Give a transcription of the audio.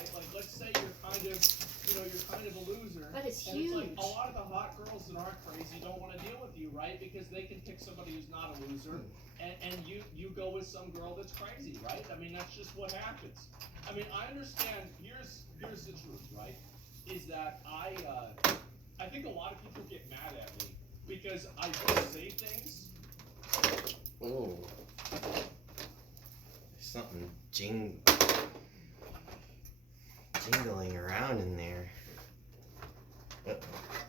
right? Like, let's say you're kind of, you're kind of a loser. That is and huge. It's like a lot of the hot girls that aren't crazy don't want to deal with you, right? Because they can pick somebody who's not a loser, and you go with some girl that's crazy, right? I mean, that's just what happens. I mean, I understand. Here's the truth, right? Is that I think a lot of people get mad at me because I just say things. Oh. There's something jingling around in there. Uh-oh.